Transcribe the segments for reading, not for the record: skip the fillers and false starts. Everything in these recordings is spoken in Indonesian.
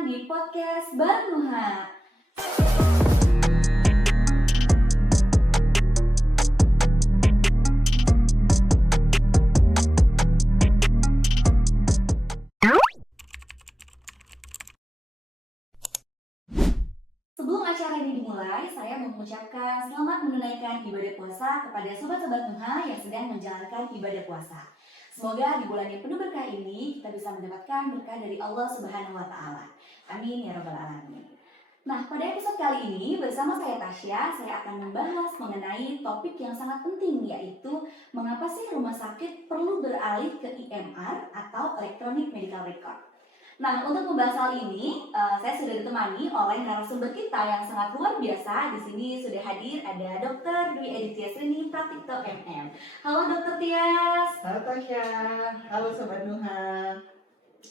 datang di podcast Bang Nuha. Sebelum acara ini dimulai, saya mengucapkan selamat menunaikan ibadah puasa kepada sobat-sobat Nuha yang sedang menjalankan ibadah puasa. Semoga di bulan yang penuh berkah ini kita bisa mendapatkan berkah dari Allah Subhanahu wa taala. Amin ya rabbal alamin. Nah, pada episode kali ini bersama saya Tasya, saya akan membahas mengenai topik yang sangat penting, yaitu mengapa sih rumah sakit perlu beralih ke IMR atau Electronic Medical Record. Nah, untuk membahas hal ini, saya sudah ditemani oleh narasumber kita yang sangat luar biasa. Di sini sudah hadir ada Dr. Dwi Aditya Srini Pratikto MM. Halo Dr. Tias. Halo Tasya, halo Sobat Nuha.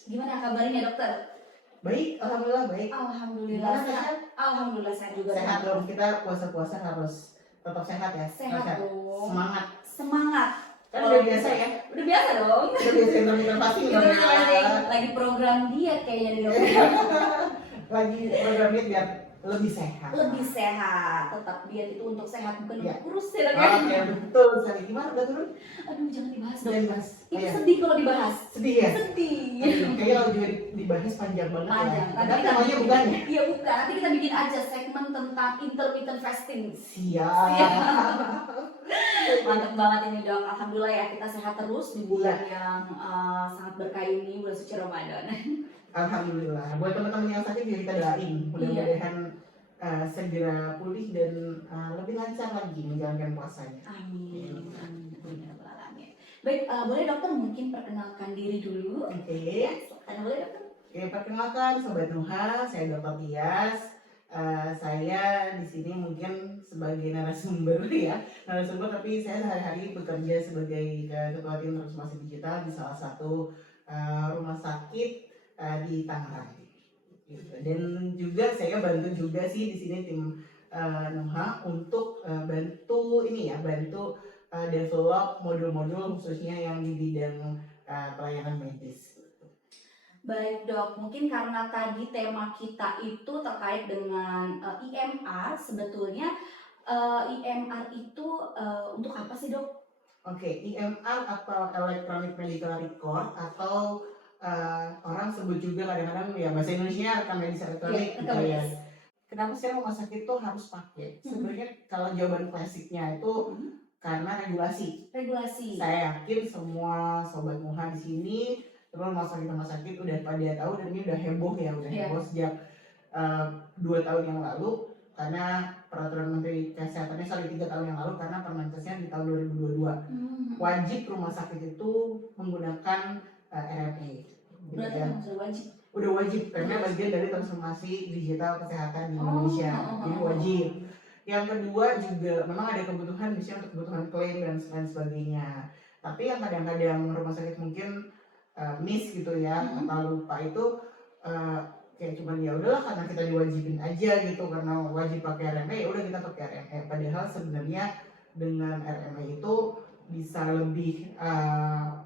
Gimana kabarnya dokter? Baik, alhamdulillah baik. Alhamdulillah Gimana, sehat. Alhamdulillah sehat juga. Sehat dong, kita puasa-puasa harus tetap sehat ya. Sehat dong. Semangat. Semangat. Kan udah biasa ya. Udah biasa dong. Udah biasa intermittent Kita fasting. lagi program diet kayaknya di dokter. Lagi program diet biar lebih sehat. Lebih sehat. Tetap diet itu untuk sehat, bukan Iya. untuk kurus ya dok. Oke, betul sekali. Gimana udah turun? Aduh, jangan dibahas dong. Jangan bahas. Itu sedih kalau dibahas. Sedih ya? Sedih. Kayaknya kalau juga dibahas panjang banget Panjang. ya. Nanti Tapi kita namanya bukan ya? Iya bukan. Nanti kita bikin aja segmen tentang intermittent fasting. Siap. Mantap banget ini dok. Alhamdulillah ya kita sehat terus di bulan yang sangat berkah ini, bulan suci Ramadan. Alhamdulillah. Buat teman-teman yang sakit juga kita doain. Mudah-mudahan segera pulih dan lebih lancar lagi menjalankan puasanya. Amin. Amin. Alamin. Baik, boleh dokter mungkin perkenalkan diri dulu. Oke. Ya, silakan boleh dokter. Oke, perkenalkan Sobat Nuha, saya Dr. Tias. Saya di sini mungkin sebagai narasumber ya, tapi saya sehari-hari bekerja sebagai ketua tim transformasi digital di salah satu rumah sakit di Tangerang. Dan juga saya bantu juga sih di sini tim Nuha untuk bantu develop modul-modul khususnya yang di bidang pelayanan medis. Baik dok, mungkin karena tadi tema kita itu terkait dengan IMR, sebetulnya IMR itu untuk apa sih dok? Oke, IMR atau Electronic Medical Record atau orang sebut juga kadang-kadang ya bahasa Indonesia rekam medis elektronik gitu ya. Kenapa sih rumah sakit itu harus pakai? Sebenarnya kalau jawaban klasiknya itu karena regulasi. Saya yakin semua sobat Muha di sini, terus rumah sakit udah pada tahu dan ini udah heboh ya, heboh sejak 2 tahun yang lalu karena peraturan Menteri Kesehatannya 3 tahun yang lalu karena Permenkesnya di tahun 2022 wajib rumah sakit itu menggunakan RME. Berarti sudah wajib. Udah wajib karena bagian dari transformasi digital kesehatan di Indonesia. Jadi wajib. Yang kedua juga memang ada kebutuhan misalnya untuk kebutuhan klaim dan lain sebagainya. Tapi yang kadang-kadang rumah sakit mungkin miss gitu ya atau lupa itu kayak cuman ya udahlah karena kita diwajibin aja gitu karena wajib pakai RME ya udah kita pakai RME. Padahal sebenarnya dengan RME itu bisa lebih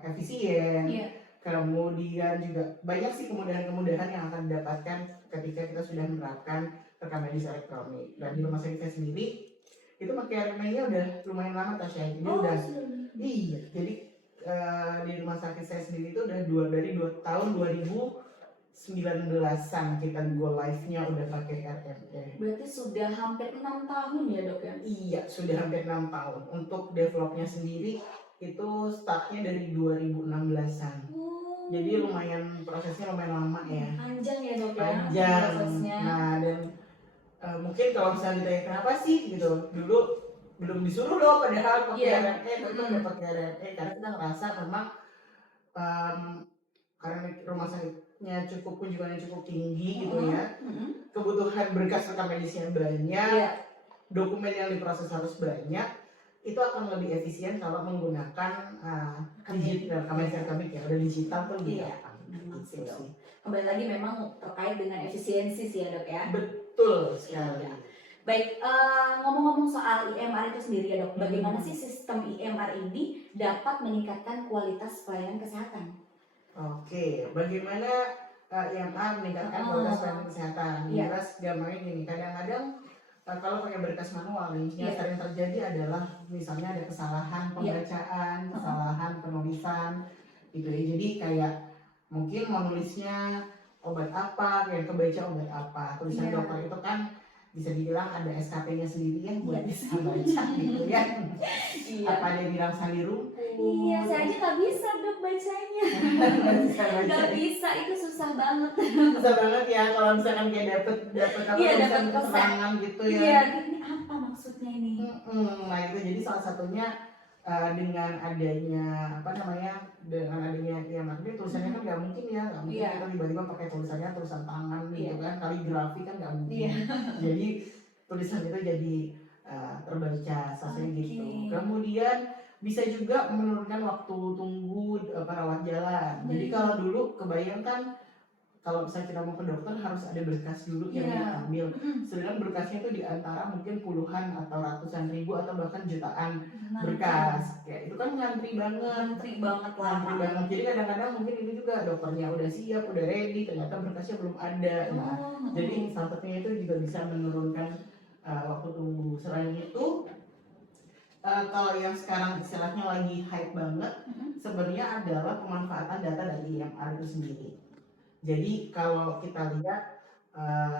efisien. Kemudian juga banyak sih kemudahan-kemudahan yang akan didapatkan ketika kita sudah menerapkan rekam medis elektronik. Dan di rumah sakit saya sendiri itu pakai RME-nya udah lumayan lama Tasya. Jadi iya. Jadi di rumah sakit saya sendiri itu udah dari tahun 2019-an kita go live-nya udah pakai RME. Berarti sudah hampir 6 tahun ya dok ya? Iya, sudah hampir 6 tahun. Untuk developnya sendiri itu startnya dari 2016-an. Jadi prosesnya lumayan lama ya. Panjang ya dok ya? Panjang. Prosesnya. Nah dan mungkin kalau misalnya ditanya kenapa sih gitu, dulu belum disuruh loh padahal pakai RME, tapi udah pakai RME karena kita ngerasa memang karena rumah sakitnya kunjungannya cukup tinggi gitu ya, kebutuhan berkas rekam medisnya banyak, dokumen yang diproses harus banyak, itu akan lebih efisien kalau menggunakan digital elektronik ya, udah digital tuh gitu. Kembali lagi memang terkait dengan efisiensi sih ya dok ya. Betul sekali. Baik, ngomong-ngomong soal IMR itu sendiri ya dok, bagaimana sih sistem IMR ini dapat meningkatkan kualitas pelayanan kesehatan? Oke, bagaimana IMR meningkatkan Oh, kualitas pelayanan kesehatan. iya, Jelas gampangnya gini, kadang-kadang kalau pakai berkas manual nih, yang iya, sering terjadi adalah misalnya ada kesalahan iya, pembacaan, heeh, kesalahan penulisan, gitu ya. Jadi kayak mungkin mau nulisnya obat apa, kayak kebaca obat apa. Tulisan iya, dokter itu kan bisa dibilang ada SKP-nya sendiri ya iya buat bisa. bisa baca gitu ya. Iya, Apa dia bilang sandi iya, rumput, saya aja nggak bisa Dok bacanya. nggak bisa baca. Nggak bisa, itu susah banget. Susah banget ya kalau misalkan kayak dapet dapet apa Iya, dapat tulisan resep. keterangan gitu ya. Iya, ini apa maksudnya ini? Nah itu jadi salah satunya dengan adanya apa namanya, dengan adanya ya makanya tulisannya kan nggak mungkin ya, nggak mungkin Iya, kita tiba-tiba pakai tulisannya tulisan tangan gitu iya, kan, kaligrafi kan nggak mungkin. iya. Jadi tulisan itu jadi terbaca selesai gitu. Oke, Kemudian bisa juga menurunkan waktu tunggu perawat jalan. Jadi baik. kalau dulu kebayang kan kalau misalnya kita mau ke dokter harus ada berkas dulu yang Iya, diambil. mm-mm. Sedangkan berkasnya itu di antara mungkin puluhan atau ratusan ribu atau bahkan jutaan Ngantri, berkas. Ya itu kan ngantri banget, ngantri banget lama. ngantri banget. Jadi kadang-kadang mungkin ini juga dokternya udah siap, udah ready, ternyata berkasnya belum ada. Nah, Oh, jadi salah satunya itu juga bisa menurunkan waktu tunggu. Selain itu, kalau yang sekarang istilahnya lagi hype banget, sebenarnya adalah pemanfaatan data dari IMR itu sendiri. Jadi kalau kita lihat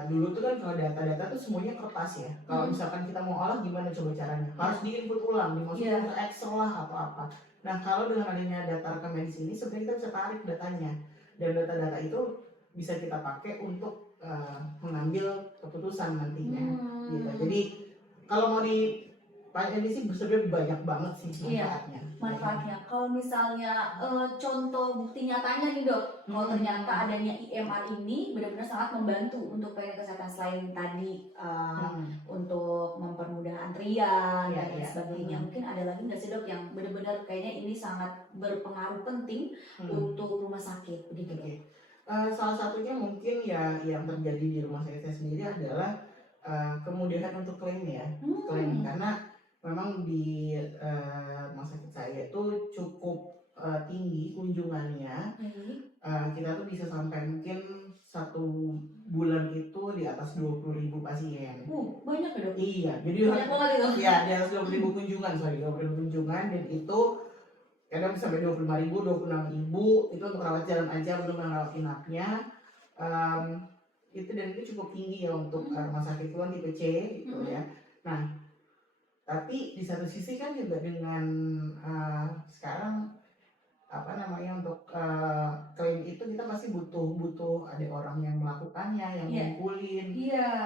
dulu tuh kan kalau data-data tuh semuanya kertas ya. Kalau misalkan kita mau olah gimana coba caranya? Harus diinput ulang, dimasukin ke Excel lah atau apa. Nah kalau dengan adanya data rekam medis ini sebenarnya kita bisa tarik datanya, dan data-data itu bisa kita pakai untuk mengambil keputusan nantinya. Gitu. Jadi kalau mau di ini sih sebenarnya banyak banget sih manfaatnya. Manfaatnya. Kalau misalnya contoh bukti nyatanya nih Dok, kalau ternyata adanya IMR ini benar-benar sangat membantu untuk pelayanan kesehatan selain tadi untuk mempermudah antrian Iya, dan lain iya. sebagainya. Mungkin ada lagi nggak sih Dok yang benar-benar kayaknya ini sangat berpengaruh penting untuk rumah sakit begitu Dok? Salah satunya mungkin ya yang terjadi di rumah sakit saya sendiri adalah kemudahan untuk klaim ya, klaim karena memang di rumah sakit saya itu cukup tinggi kunjungannya. Kita tuh bisa sampai mungkin satu bulan itu di atas 20.000 pasien. Banyak ya Dok? Iya, jadi Banyak banget itu. ya di atas 20.000 kunjungan, 20.000 kunjungan, dan itu kadang sampai 25.000, 26.000 itu untuk rawat jalan aja, belum yang rawat inapnya. Itu dan itu cukup tinggi ya untuk rumah sakit itu kan tipe C gitu ya. Nah, tapi di satu sisi kan juga dengan sekarang apa namanya untuk klaim itu kita pasti butuh ada orang yang melakukannya, yang ngumpulin.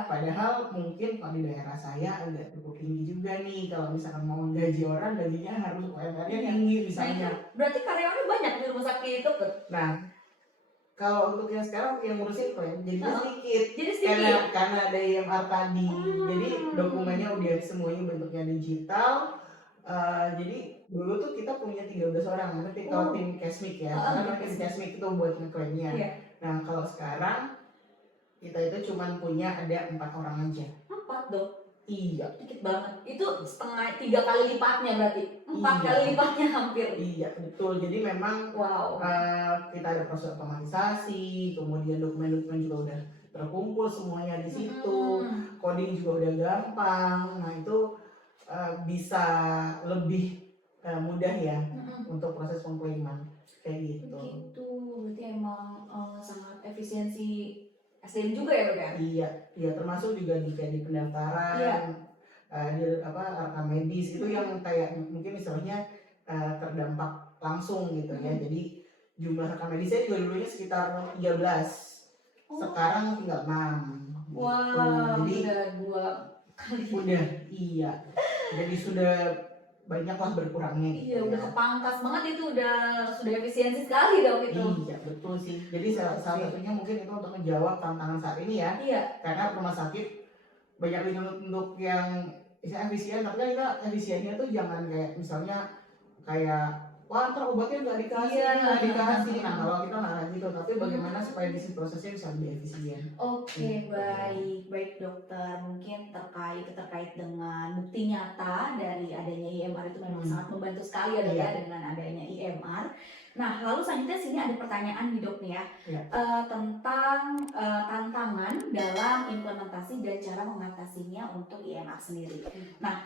Padahal mungkin kalau di daerah saya agak cukup tinggi juga nih, kalau misalkan mau gaji orang, gajinya harus UMR-nya tinggi misalnya. Berarti karyawannya banyak di rumah sakit itu tuh. Nah, kalau untuk yang sekarang yang ngurusin klaim jadinya sedikit. Jadi sedikit. Karena ada IMR tadi. Jadi dokumennya udah semuanya bentuknya digital. Jadi dulu tuh kita punya 13 orang, nanti kalau tim Kesmik ya, karena mereka di Kesmik itu buat ngeklaimnya. Nah kalau sekarang kita itu cuma punya ada 4 orang aja. 4 Dok? Iya. Dikit banget. Itu setengah 3 kali lipatnya berarti. 4 kali lipatnya hampir. Iya betul. Jadi memang kita ada proses otomatisasi, kemudian dokumen-dokumen juga udah terkumpul semuanya di situ, coding juga udah gampang. Nah itu bisa lebih mudah ya untuk proses pengklaiman kayak gitu. Begitu, berarti emang sangat efisiensi SDM juga ya Dok ya? Iya, termasuk juga di kayak di pendaftaran, di rekam medis itu yang kayak mungkin istilahnya terdampak langsung gitu ya. Jadi jumlah rekam medisnya juga dulunya sekitar 13, sekarang tinggal 6 gitu. Jadi udah 2 kali. Iya. Jadi sudah banyak lah berkurangnya gitu. Iya, udah kepangkas banget itu, sudah efisiensi sekali Dok itu. Iya, betul sih. Jadi salah satunya mungkin itu untuk menjawab tantangan saat ini ya. Karena rumah sakit banyak untuk yang efisien, tapi kan kita efisiennya tuh jangan kayak misalnya kayak wah ntar obatnya nggak dikasih. Nah kalau kita nggak gitu, tapi bagaimana supaya bisnis prosesnya bisa lebih efisien. Oke, baik dokter. Mungkin terkait dengan bukti nyata dari adanya IMR itu memang sangat membantu sekali ya Dok ya dengan adanya IMR. Nah, lalu selanjutnya sini ada pertanyaan nih dok nih ya, Ya. tentang tantangan dalam implementasi dan cara mengatasinya untuk IMR sendiri. Nah,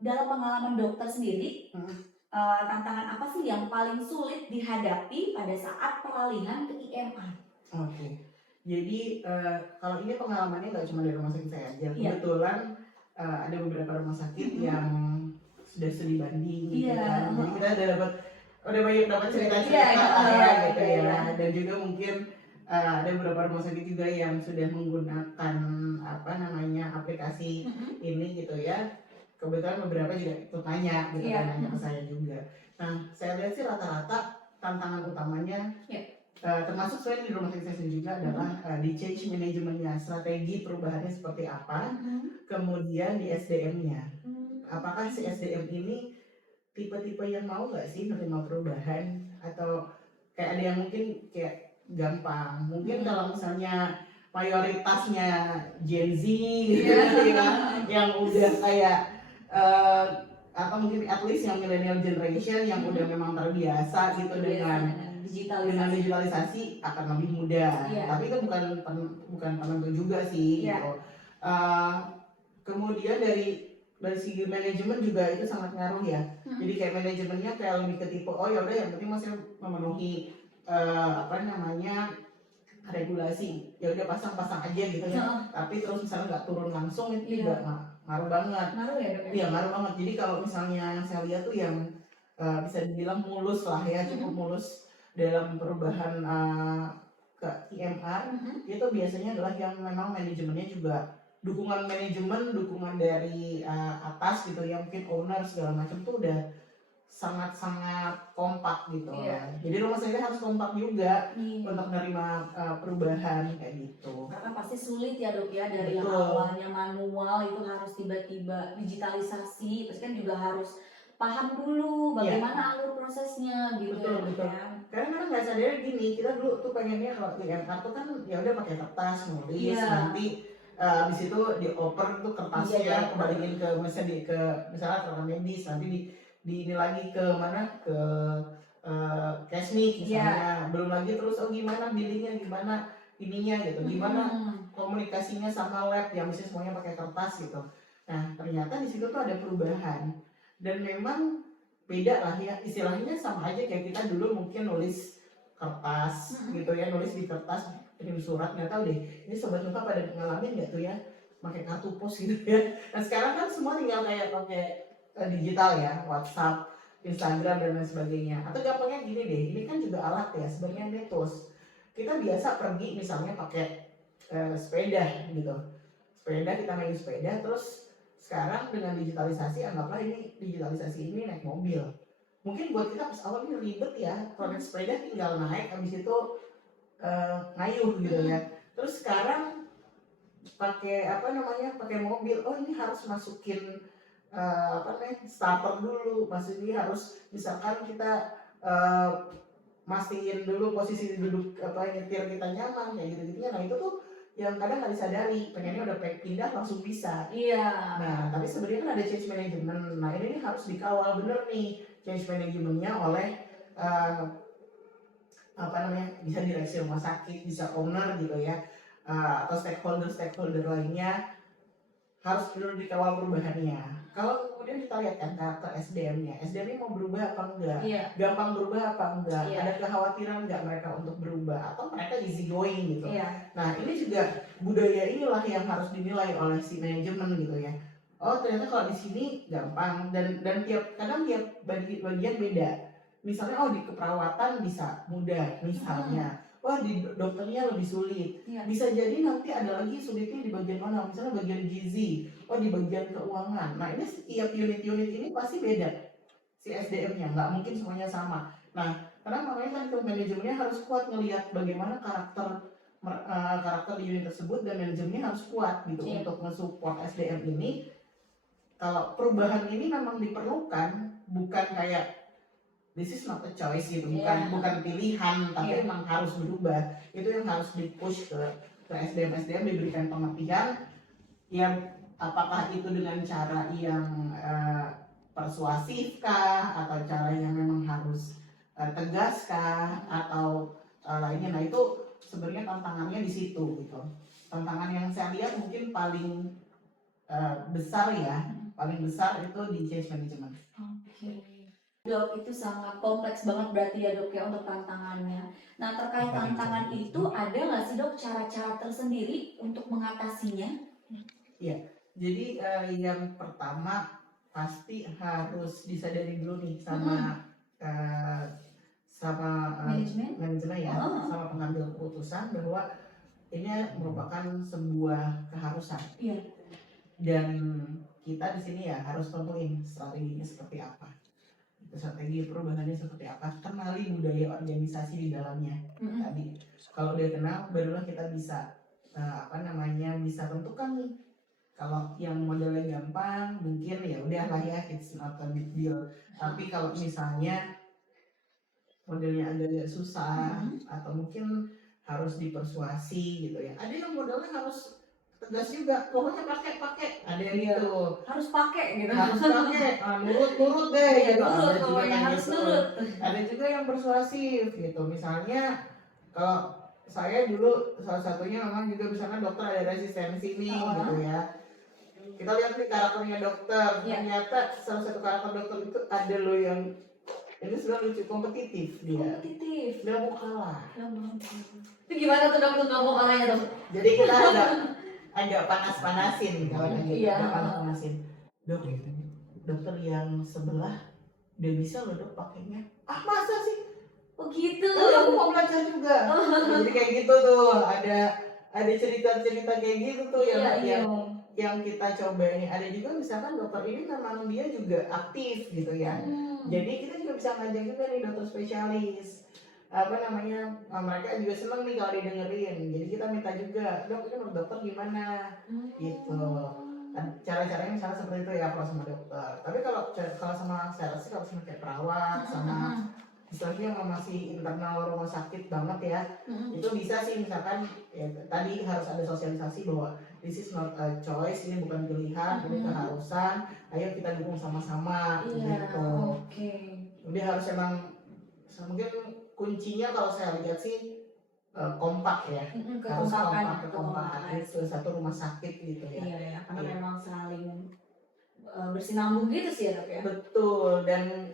dalam pengalaman dokter sendiri, tantangan apa sih yang paling sulit dihadapi pada saat peralihan ke IMR? Oke. Jadi kalau ini pengalamannya nggak cuma dari rumah sakit saya aja. Iya. Kebetulan ada beberapa rumah sakit yang sudah studi banding gitu Iya, kan. Jadi kita udah banyak dapat cerita-cerita Iya, gitu iya, ya. iya. Dan juga mungkin ada beberapa rumah sakit juga yang sudah menggunakan apa namanya aplikasi ini gitu ya. Kebetulan beberapa juga ikut nanya gitu Iya. kan, nanya ke saya juga. Nah, saya lihat sih rata-rata tantangan utamanya termasuk saya di rumah sakit saya sendiri juga adalah di change manajemennya, strategi perubahannya seperti apa, kemudian di SDM-nya. Apakah si SDM ini tipe-tipe yang mau nggak sih menerima perubahan, atau kayak ada yang mungkin kayak gampang, mungkin kalau misalnya mayoritasnya Gen Z gitu ya, yang udah kayak atau mungkin at least yang millennial generation yang udah memang terbiasa gitu dengan digitalisasi akan lebih mudah. Tapi itu bukan penentu juga sih gitu. Kemudian dari segi manajemen juga itu sangat ngaruh ya. Jadi kayak manajemennya kayak lebih ke tipe ya udah yang penting masih memenuhi apa namanya regulasi, ya udah pasang aja gitu ya. Tapi terus misalnya nggak turun langsung itu juga ngaruh banget. Ngaruh ya dok? Iya ngaruh banget. Jadi kalau misalnya yang saya lihat tuh yang bisa dibilang mulus lah ya, cukup mulus dalam perubahan ke IMR, itu biasanya adalah yang memang manajemennya juga dukungan manajemen, dukungan dari atas gitu ya, mungkin owner segala macam tuh udah sangat-sangat kompak gitu. Jadi rumah sakit harus kompak juga untuk menerima perubahan kayak gitu. Karena pasti sulit ya dok ya, dari yang awalnya manual itu harus tiba-tiba digitalisasi, terus kan juga harus paham dulu bagaimana alur prosesnya gitu. Betul. Karena nggak sadar gini, kita dulu tuh pengennya kalau di IMR tuh kan ya udah pakai kertas nulis, nanti habis itu dioper tuh kertasnya kembaliin ke misalnya ke medis, nanti di ini lagi ke mana ke Kesnik misalnya, belum lagi terus gimana billingnya, gimana ininya gitu, gimana komunikasinya sama lab yang mesti semuanya pakai kertas gitu. Nah ternyata di situ tuh ada perubahan dan memang beda lah ya, istilahnya sama aja kayak kita dulu mungkin nulis kertas gitu ya, nulis di kertas kirim surat, nggak tahu deh ini sobat muka pada ngalamin nggak tuh ya pakai kartu pos gitu ya. Nah sekarang kan semua tinggal kayak pakai digital ya, WhatsApp, Instagram dan lain sebagainya. Atau gampangnya gini deh, ini kan juga alat ya sebagai tools. Kita biasa pergi misalnya pakai sepeda gitu, kita main sepeda, terus sekarang dengan digitalisasi, anggaplah ini digitalisasi ini naik mobil. Mungkin buat kita pas awal ini ribet ya, kalau naik sepeda tinggal naik, habis itu ngayuh gitu ya. Terus sekarang pakai pakai mobil, ini harus masukin starter dulu, maksudnya harus misalkan kita mastiin dulu posisi duduk nyetir kita nyaman kayak gitu-gitunya. Nah itu tuh yang kadang nggak disadari, pengennya udah pindah langsung bisa. Nah tapi sebenarnya kan ada change management. Nah ini harus dikawal bener nih change manajemennya oleh bisa direksi rumah sakit, bisa owner gitu ya, atau stakeholder lainnya, harus benar dikawal perubahannya. Kalau kemudian kita lihat kan karakter SDM-nya, SDM-nya mau berubah apa enggak, gampang berubah apa enggak, ada kekhawatiran enggak mereka untuk berubah, atau mereka easy going gitu. Nah ini juga budaya inilah yang harus dinilai oleh si manajemen gitu ya. Ternyata kalau di sini gampang, dan kadang tiap bagian beda. Misalnya di keperawatan bisa mudah misalnya, di dokternya lebih sulit. Bisa jadi nanti ada lagi sulitnya di bagian mana, misalnya bagian gizi, di bagian keuangan. Nah ini setiap unit-unit ini pasti beda si SDM-nya, nggak mungkin semuanya sama. Nah karena makanya kan manajemennya harus kuat ngelihat bagaimana karakter di unit tersebut, dan manajemennya harus kuat gitu untuk mensupport SDM ini. Kalau perubahan ini memang diperlukan, bukan kayak this is not a choice gitu, bukan pilihan, tapi memang harus berubah. Itu yang harus di-push ke SDM diberikan pengertian, yang apakah itu dengan cara yang persuasif kah, atau cara yang memang harus tegas kah atau lainnya. Nah itu sebenarnya tantangannya di situ gitu. Tantangan yang saya lihat mungkin paling besar ya, paling besar itu di change management. Oke. Dok, itu sangat kompleks banget berarti ya dok ya untuk tantangannya. Nah terkait tantangan itu ada nggak sih dok cara-cara tersendiri untuk mengatasinya? Iya, jadi yang pertama pasti harus disadari dulu nih sama eh, manajemen ya, sama pengambil keputusan bahwa ini merupakan sebuah keharusan. Iya. Dan kita di sini ya harus tentuin strateginya seperti apa. Strategi perubahannya seperti apa, kenali budaya organisasi di dalamnya. Tadi kalau udah kenal barulah kita bisa bisa tentukan nih. Kalau yang modelnya gampang mungkin ya udah lah ya, it's not a big deal. Tapi kalau misalnya modelnya agak susah atau mungkin harus dipersuasi gitu ya, ada yang modelnya harus tegas juga, pokoknya pakai ada yang gitu harus pakai gitu, nurut deh gitu. Nurut, Ada juga yang harus gitu. nurut. Ada juga yang persuasif gitu, misalnya kalau saya dulu salah satunya memang juga misalnya dokter ada resistensi nih gitu ya, kita lihat nih karakternya dokter, ternyata salah satu karakter dokter itu ada loh yang ini sudah lucu, kompetitif dia nggak mau kalah. Itu gimana tuh dok, nggak mau kalahnya dok? Jadi kita agak panas-panasin kalau panas-panasin. Dok, dokter yang sebelah udah bisa loh dok pakainya. Ah masa sih? Oh gitu. Aku mau belajar juga. Jadi kayak gitu tuh, ada cerita-cerita kayak gitu tuh yang kita coba ini. Ada juga misalkan dokter ini memang dia juga aktif gitu ya. Jadi kita juga bisa ngajak juga nih dokter spesialis. Mereka juga seneng nih kalau didengerin. Jadi kita minta juga, dok ini menurut dokter gimana? Gitu. Cara-caranya misalnya seperti itu ya kalau sama dokter. Tapi kalau sama sales sih, kalau sama kayak perawat sama istilahnya yang masih internal rumah sakit banget ya, itu bisa sih misalkan ya, tadi harus ada sosialisasi bahwa this is not a choice, ini bukan pilihan, ini keharusan, ayo kita dukung sama-sama gitu. Dia harus emang mungkin kuncinya kalau saya lihat sih kompak ya, harus kekompakan itu satu rumah sakit gitu ya. Iya, karena memang saling bersinambung gitu sih ya dok ya. Betul, dan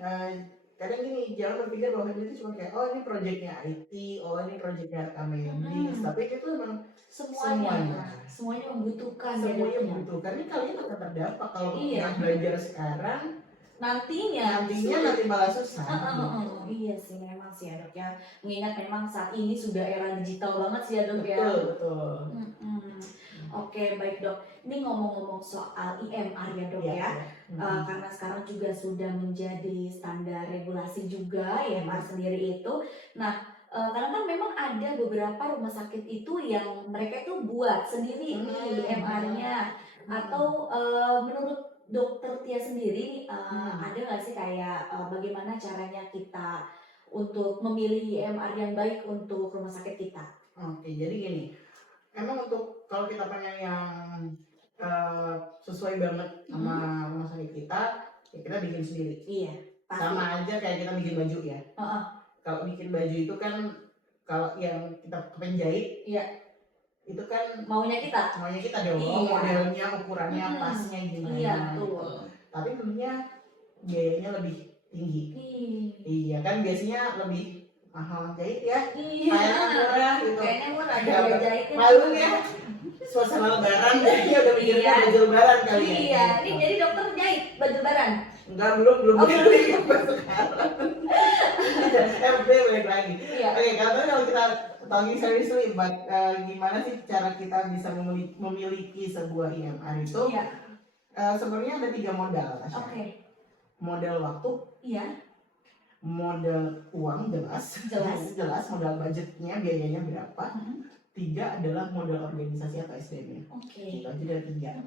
kadang gini, jangan berpikir bahwa itu cuma kayak, oh ini proyeknya IT, oh ini proyeknya rekam medis, tapi itu memang semuanya membutuhkan. Ini kalian akan terdampak kalau nggak belajar sekarang, nantinya malah susah. Iya sih, memang sih ya dok ya, mengingat memang saat ini sudah era digital banget sih ya dok ya. Betul. Oke, baik dok. Ini ngomong-ngomong soal IMR ya dok ya. Karena sekarang juga sudah menjadi standar regulasi juga IMR sendiri itu. Nah, karena kan memang ada beberapa rumah sakit itu yang mereka itu buat sendiri nih IMR-nya. Atau menurut dokter Tia sendiri ada nggak sih kayak bagaimana caranya kita untuk memilih IMR yang baik untuk rumah sakit kita? Oke, jadi gini. Emang untuk kalau kita pengen yang sesuai banget sama rumah sakit kita, ya kita bikin sendiri. Iya, pasti. Sama aja kayak kita bikin baju ya. Kalau bikin baju itu kan, kalau yang kita penjahit, itu kan maunya kita dong. Modelnya, ukurannya, pasnya gimana. Iya, betul. Tapi tentunya biayanya lebih tinggi. Iya kan, biasanya lebih mahal jahit ya. Kayaknya murah gitu. Kayaknya murah jahitnya. Malu ya. Suasana lebaran jadi udah mikirnya baju lebaran kali ya. Iya, ini jadi dokter jahit baju lebaran. Enggak, belum sekarang. Balik lagi. Oke, kalau kita talking seriously, gimana sih cara kita bisa memiliki sebuah IMR itu? Sebenarnya ada 3 modal. Modal waktu. Modal uang jelas modal budgetnya, biayanya berapa. 3 adalah modal organisasi atau SDM-nya. Itu aja dari 3.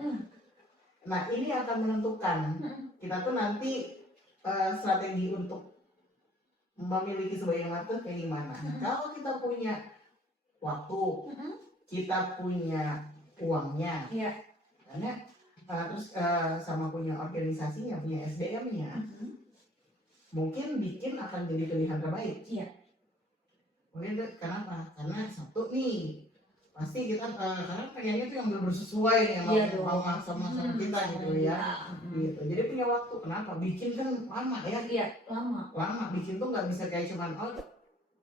Nah ini akan menentukan kita tuh nanti strategi untuk memiliki sebuah IMR itu kayak gimana. Kalau kita punya waktu, kita punya uangnya, terus sama punya organisasinya, punya SDM-nya, mungkin bikin akan jadi pilihan terbaik. Iya. Mungkin kenapa? Karena satu nih pasti kita karena pengennya tuh yang benar sesuai nih Iya sama dong. sama kita gitu ya. Gitu. Jadi punya waktu. Kenapa? Bikin kan lama ya. Iya, lama. Lama bikin tuh nggak bisa kayak cuman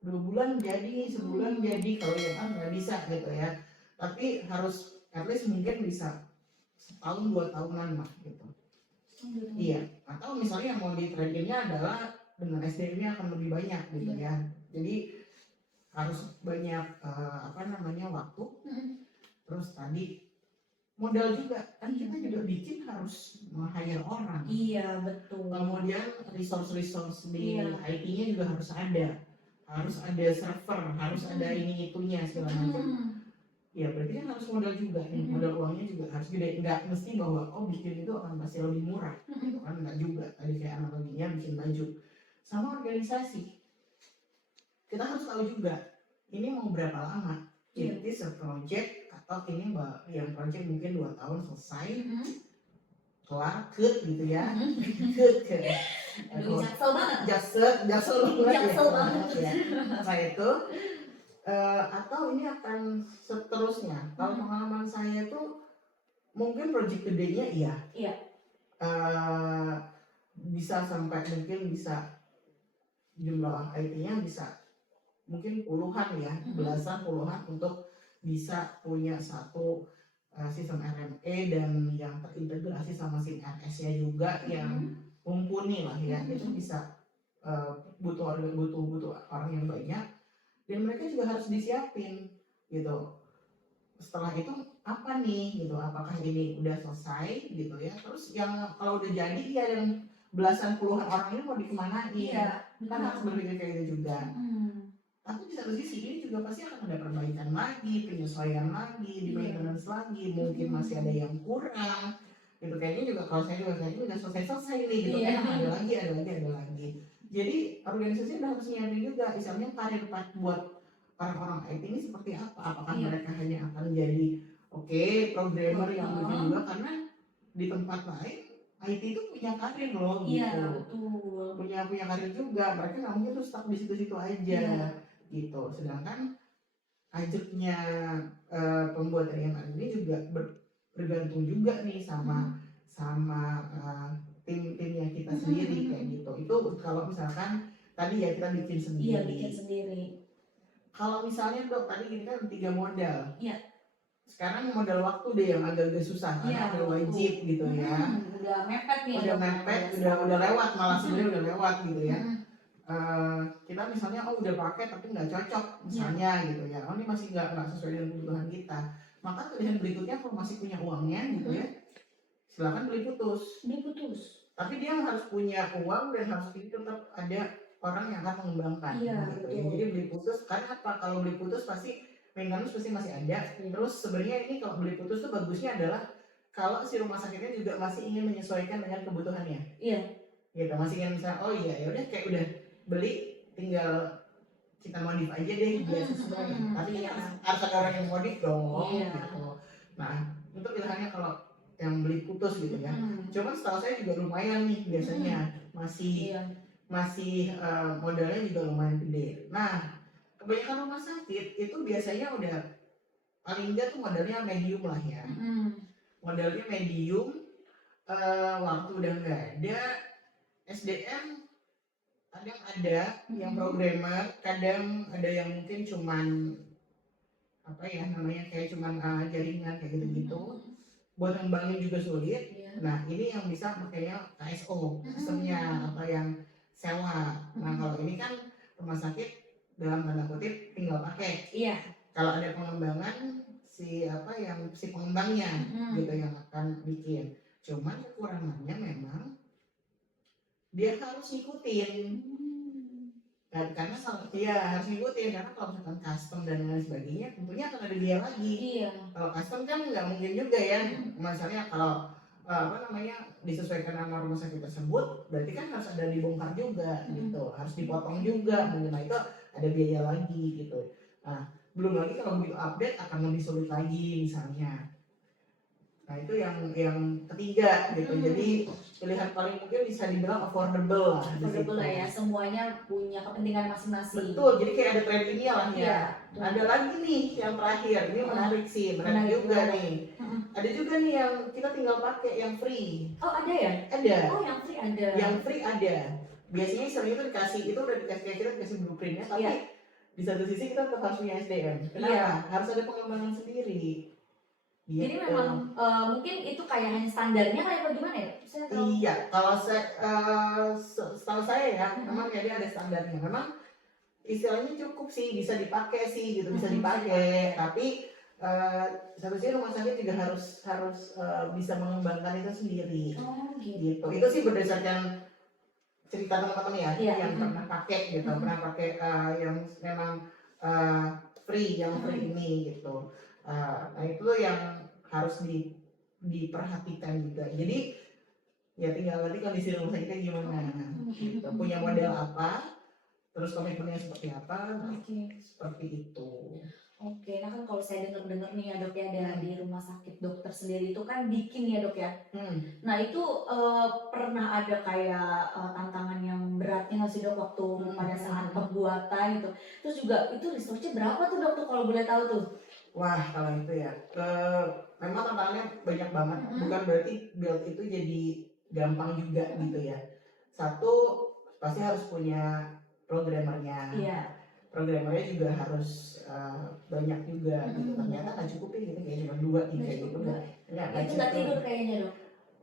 2 bulan jadi, sebulan jadi, kalau yang nggak bisa gitu ya. Tapi harus at least mungkin bisa setahun 2 tahunan lah gitu. Iya. Atau misalnya yang mau di trade-innya adalah dengan SDM-nya akan lebih banyak gitu ya. Jadi harus banyak waktu. Terus tadi modal juga kan kita juga bikin harus meng-hire orang. Iya, betul. Kemudian resource di IT-nya juga harus ada server, harus ada ini itunya segala macam. Ya berarti kan harus modal juga nih, modal uangnya juga harus gede. Nggak mesti bahwa bikin itu akan pasti lebih murah, gitu kan nggak juga. Tadi kayak analoginya bikin baju sama organisasi. Kita harus tahu juga ini mau berapa lama. It is a project atau ini yang project mungkin 2 tahun selesai, kelar gitu ya. Aduh, jaksel banget. Jaksel banget ya. Nah itu atau ini akan seterusnya. Kalau pengalaman saya tuh mungkin project gedenya iya. Bisa sampai mungkin bisa jumlah IT-nya bisa mungkin puluhan ya, belasan puluhan untuk bisa punya satu sistem RME dan yang terintegrasi sama SIM RS-nya juga yang mumpuni lah ya. Itu bisa butuh orang yang banyak dan mereka juga harus disiapin gitu. Setelah itu apa nih gitu, apakah ini udah selesai gitu ya, terus yang kalau udah jadi ya yang belasan puluhan orang ini mau dikemanain. Kan harus berpikir kayak gitu juga. Tapi di satu sisi ini juga pasti akan ada perbaikan lagi, penyesuaian lagi, di maintenance lagi, mungkin masih ada yang kurang gitu. Kayaknya juga kalau saya juga kayaknya udah selesai nih gitu kan, ada lagi. Jadi organisasi udah harus nyiapin juga, misalnya karir buat para orang IT ini seperti apa. Apakah mereka hanya akan jadi programmer yang mungkin juga, karena di tempat lain IT itu punya karir loh gitu. Iya, betul. Punya karir juga, mereka nggak mungkin tuh stuck di situ-situ aja. Gitu. Sedangkan ajaknya pembuat RMR ini juga bergantung juga nih sama tim-timnya kita sendiri kayak gitu. Itu kalau misalkan tadi ya kita bikin sendiri. Iya, bikin sendiri. Kalau misalnya Dok tadi ini kan 3 modal. Iya. Sekarang modal waktu deh yang agak-agak susah karena udah wajib gitu ya. Udah mepet nih. Udah lewat, malah sebenarnya udah lewat gitu ya. Kita misalnya udah pakai tapi nggak cocok misalnya gitu ya, ini masih nggak sesuai dengan kebutuhan kita, maka pilihan berikutnya kalau masih punya uangnya gitu ya, silakan beli putus. Tapi dia harus punya uang dan harus tetap ada orang yang akan mengembangkan gitu ya. Jadi beli putus karena apa? Kalau beli putus pasti maintenance pasti masih ada. Terus sebenarnya ini kalau beli putus tuh bagusnya adalah kalau si rumah sakitnya juga masih ingin menyesuaikan dengan kebutuhannya. Iya. Gitu, masih ingin misalnya ya udah kayak udah beli tinggal kita modif aja deh biar sesuai. Tapi harus ada orang yang modif dong gitu. Nah itu pilihannya kalau yang beli putus gitu ya. Cuman setahu saya juga lumayan nih biasanya masih modalnya juga lumayan gede. Nah kebanyakan rumah sakit itu biasanya udah paling enggak tuh modalnya medium lah ya. Modalnya medium, waktu udah nggak ada, SDM kadang ada yang programmer, kadang ada yang mungkin cuman kayak cuman jaringan kayak gitu-gitu. Buat ngembangin juga sulit. Nah ini yang bisa makanya KSO sistemnya apa yang sewa. Nah kalau ini kan rumah sakit dalam tanda kutip tinggal pakai. Kalau ada pengembangan si pengembangnya gitu yang akan bikin. Cuman kekurangannya memang dia harus ngikutin. Karena harus ngikutin, karena kalau misalkan custom dan lain sebagainya tentunya akan ada biaya lagi. Kalau custom kan nggak mungkin juga ya. Misalnya kalau disesuaikan sama rumah sakit tersebut, berarti kan harus ada dibongkar juga gitu, harus dipotong juga, mungkin itu ada biaya lagi gitu. Nah belum lagi kalau begitu update akan lebih sulit lagi misalnya. Nah itu yang ketiga gitu. Jadi pilihan paling mungkin bisa dibilang affordable lah di situ. Affordable lah ya, semuanya punya kepentingan masing-masing. Betul, jadi kayak ada trend ini lah ya. Iya. Ada lagi nih yang terakhir, ini menarik sih, menarik juga juga. nih. Ada juga nih yang kita tinggal pakai yang free. Oh ada ya? Ada. Oh yang free ada. Yang free ada. Biasanya sering itu dikasih, itu udah dikasih kayak kita dikasih blueprintnya, tapi Iya. di satu sisi kita tetap harus punya SDM. Kenapa? Iya. Harus ada pengembangan sendiri. Jadi Gitu. memang mungkin itu kayak hanya standarnya kayak bagaimana ya? Saya tahu. Iya, kalau saya setahu saya ya, memang ya dia ada standarnya. Memang istilahnya cukup sih, bisa dipakai sih gitu, bisa dipakai. Tapi satu sisi rumah sakit juga harus bisa mengembangkan itu sendiri. Oh Gitu. Itu sih berdasarkan cerita teman-teman ya, Iya. yang pernah pakai gitu, pernah pakai yang memang free ini gitu. Nah itu yang harus diperhatikan juga. Jadi ya tinggal nanti kondisi rumah sakitnya gimana, gitu. Punya model apa, terus komitmennya seperti apa, seperti itu. Oke, nah kan kalau saya dengar nih ya dok ya, dari rumah sakit dokter sendiri itu kan bikin ya dok ya. Nah itu pernah ada kayak tantangan yang beratnya nggak sih dok waktu pada saat pembuatan gitu. Terus juga itu researchnya berapa tuh dok tuh kalau boleh tahu tuh? Wah kalau itu ya, memang tantangannya banyak banget. Bukan berarti build itu jadi gampang juga gitu ya. Satu pasti harus punya programmernya. Iya. Programmernya juga harus banyak juga gitu. Ternyata nggak cukup gitu, kayak cuma 2-3 gitu. Itu nggak tidur kayaknya dok.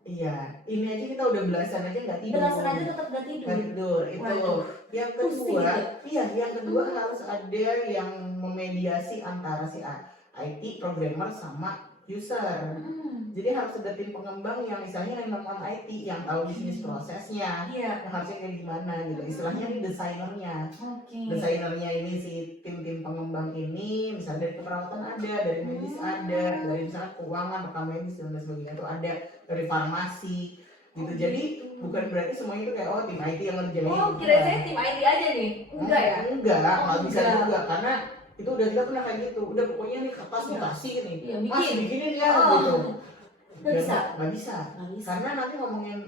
Iya, ini aja kita udah belasan aja nggak tidur. Belasan aja tetap nggak tidur. Nggak tidur itu. Waduh. Yang kedua, yang kedua harus ada yang memediasi antara si IT programmer sama user. Jadi harus ada tim pengembang yang misalnya yang non IT yang tahu bisnis prosesnya, yang harusnya kayak gimana gitu. Istilahnya ini desainernya. Desainernya ini si tim pengembang ini, misalnya dari keperawatan ada, dari medis ada, dari misalnya keuangan, rekam medis dan sebagainya itu ada, dari farmasi gitu. Jadi bukan berarti semuanya itu kayak tim IT yang ngerjain. Oh kira-kira tim IT aja nih? Enggak ya? Enggak, nggak bisa juga karena itu udah kita pernah kayak gitu. Udah pokoknya nih kertas dikasih nih, Mas bikinin ya gitu. Nggak bisa. Karena nanti ngomongin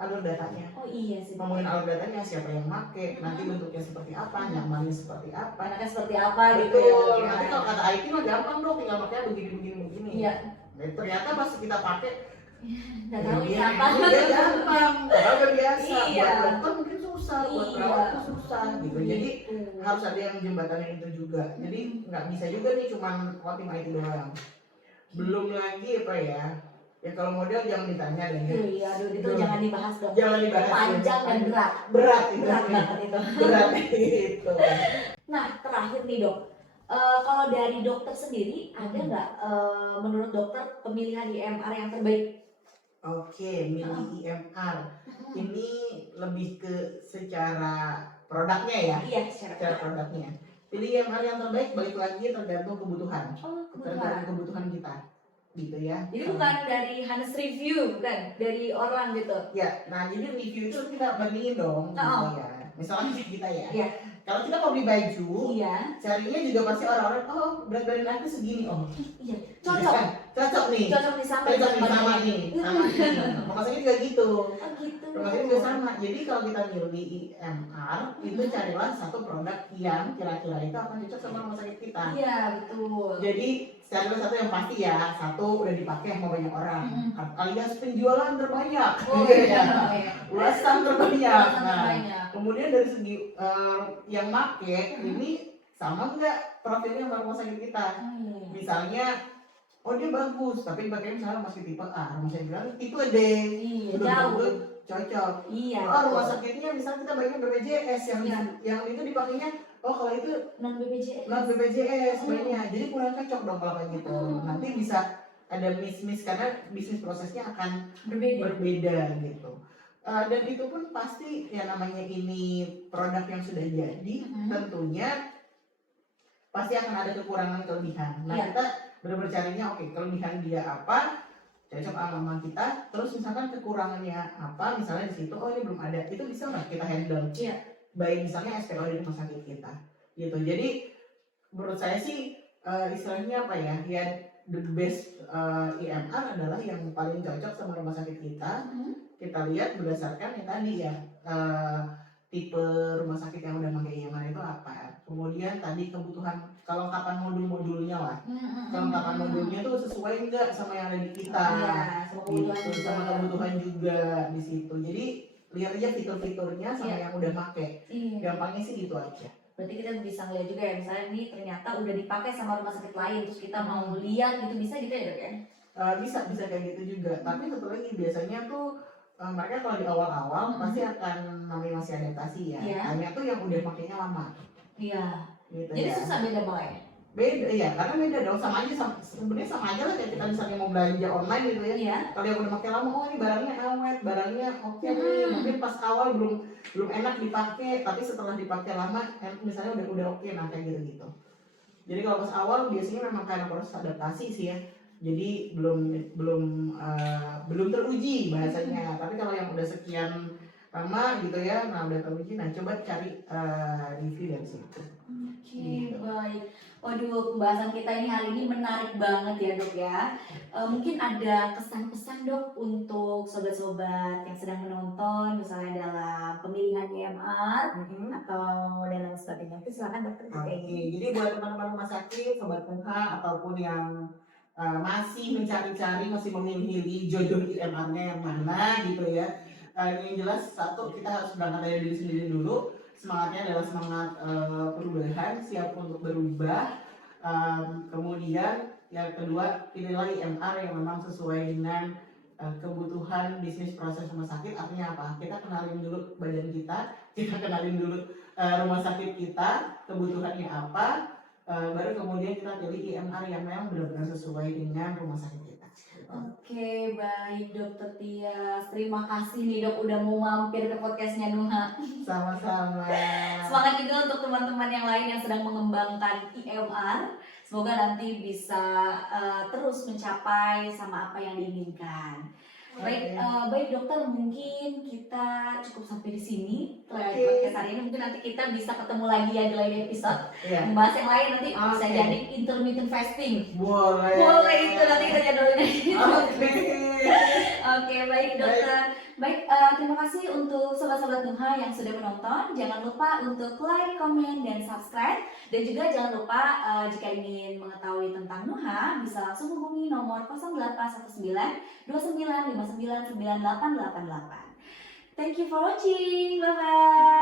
alur datanya. Oh iya sih. Ngomongin alur datanya, siapa yang make, nanti bentuknya seperti apa, nyamannya seperti apa, anaknya seperti apa gitu. Betul. Nanti kalau kata IT mah gampang dong, tinggal pakai begini. Iya. Nah, ternyata pas kita pakai nggak tahu ini apa. Dia gampang, karena udah biasa. Iya. Buat dokter mungkin susah, buat perawat itu susah gitu. Jadi harus ada yang jembatannya itu juga. Jadi nggak bisa juga nih cuman tim IT doang. Belum lagi apa ya? Ya kalau model jangan ditanya deh. Iya, aduh itu jangan dibahas dong. Jangan dibahas. Panjang dan berat. Berat banget itu. Berat itu. Nah terakhir nih dok, kalau dari dokter sendiri ada nggak menurut dokter pemilihan IMR yang terbaik? Oke, milih IMR. Ini lebih ke secara produknya ya? Iya, secara produknya. Pilih IMR yang terbaik, balik lagi tergantung kebutuhan. Tergantung kebutuhan kita. Gitu ya. Jadi bukan dari Hanes review, bukan dari orang gitu. Ya, nah jadi review itu kita bandingin dong. Gitu ya. Misalnya kita ya. Iya. Kalau kita mau beli baju, carinya juga pasti orang-orang, berat badan aku segini, iya, cocok nih sama nih. Rumah sakit juga gitu. Gitu. Rumah sakit juga sama. Jadi kalau kita milih IMR, itu carilah satu produk yang kira-kira itu akan cocok sama rumah sakit kita. Iya, betul. Jadi carilah satu yang pasti ya, satu udah dipakai sama banyak orang. Alias penjualan terbanyak. Ulasan terbanyak. Kemudian dari segi yang make ini sama nggak profilnya sama rumah sakit kita. Misalnya dia bagus tapi pakainya misalnya masih tipe A, rumah sakit kita tipe D. Jauh cocok. Rumah sakitnya misalnya kita baiknya BPJS yang itu dipakainya kalau itu non BPJS banyak. Jadi kurang cocok dong kalau kayak gitu. Nanti bisa ada miss karena bisnis prosesnya akan berbeda gitu. Dan itu pun pasti ya namanya ini produk yang sudah jadi, tentunya pasti akan ada kekurangan kelebihan. Nah kita benar-benar carinya kelebihan dia apa, cocok sama kita. Terus misalkan kekurangannya apa, misalnya di situ ini belum ada, itu bisa nggak kita handle? Baik misalnya SPO di rumah sakit kita, gitu. Jadi menurut saya sih istilahnya apa ya the best IMR adalah yang paling cocok sama rumah sakit kita. Kita lihat berdasarkan yang tadi ya, tipe rumah sakit yang udah pakai IMR itu apa. Kemudian tadi kebutuhan kelengkapan modul-modulnya lah. Kelengkapan modulnya tuh sesuai enggak sama yang ada di kita. Iya, sama kebutuhan Gitu, juga. sama kebutuhan juga di situ. Jadi lihat aja fitur-fiturnya sama yang udah pakai. Gampangnya sih gitu aja. Berarti kita bisa ngeliat juga ya, misalnya ini ternyata udah dipakai sama rumah sakit lain, terus kita mau lihat gitu, bisa gitu ya dok ya? Bisa kayak gitu juga. Tapi satu lagi biasanya tuh mereka kalau di awal-awal pasti akan namanya masih adaptasi ya. Hanya tuh yang udah pakainya lama. Iya. Gitu. Jadi ya. susah beda mulai. Beda ya, karena beda dong, sama aja sebenarnya sama aja lah kayak kita misalnya mau belanja online gitu ya. Iya. Kalau yang udah pakai lama, oh ini barangnya awet, barangnya oke nih. Mungkin pas awal belum enak dipakai, tapi setelah dipakai lama, misalnya udah oke, nah kayak gitu. Jadi kalau pas awal biasanya memang karena proses adaptasi sih ya. Jadi belum teruji bahasanya. Tapi kalau yang udah sekian lama gitu ya, nah udah teruji, nah coba cari review dari situ. Oke, baik. Waduh, pembahasan kita ini hari ini menarik banget ya dok ya. Mungkin ada kesan-pesan dok untuk sobat-sobat yang sedang menonton, misalnya dalam pemilihan IMR atau dalam sebagainya. Itu silakan dokter. Oke, jadi buat teman-teman rumah sakit, sobat PH ataupun yang masih mencari-cari, masih memilih jodoh IMR-nya yang mana gitu ya. Yang jelas satu, kita harus berangkat dari diri sendiri dulu. Semangatnya adalah semangat perubahan, siap untuk berubah. Kemudian yang kedua, pilihlah IMR yang memang sesuai dengan kebutuhan bisnis proses rumah sakit. Artinya apa? Kita kenalin dulu badan kita kenalin dulu rumah sakit kita, kebutuhannya apa, baru kemudian kita pilih IMR yang memang benar-benar sesuai dengan rumah sakit kita. Oke, baik Dokter Tias. Terima kasih nih dok udah mau mampir ke podcastnya Nuha. Sama-sama. Semangat juga untuk teman-teman yang lain yang sedang mengembangkan IMR. Semoga nanti bisa terus mencapai sama apa yang diinginkan. Baik dokter, mungkin kita cukup sampai di sini podcast hari ini. Mungkin nanti kita bisa ketemu lagi ya di lain episode, membahas yang lain nanti bisa jadi intermittent fasting. Boleh itu nanti kita jadwalin. Oke, baik dokter. Baik, terima kasih untuk sobat-sobat Nuha yang sudah menonton. Jangan lupa untuk like, comment, dan subscribe. Dan juga jangan lupa jika ingin mengetahui tentang Nuha, bisa langsung hubungi nomor 0819 29599888. Thank you for watching. Bye-bye.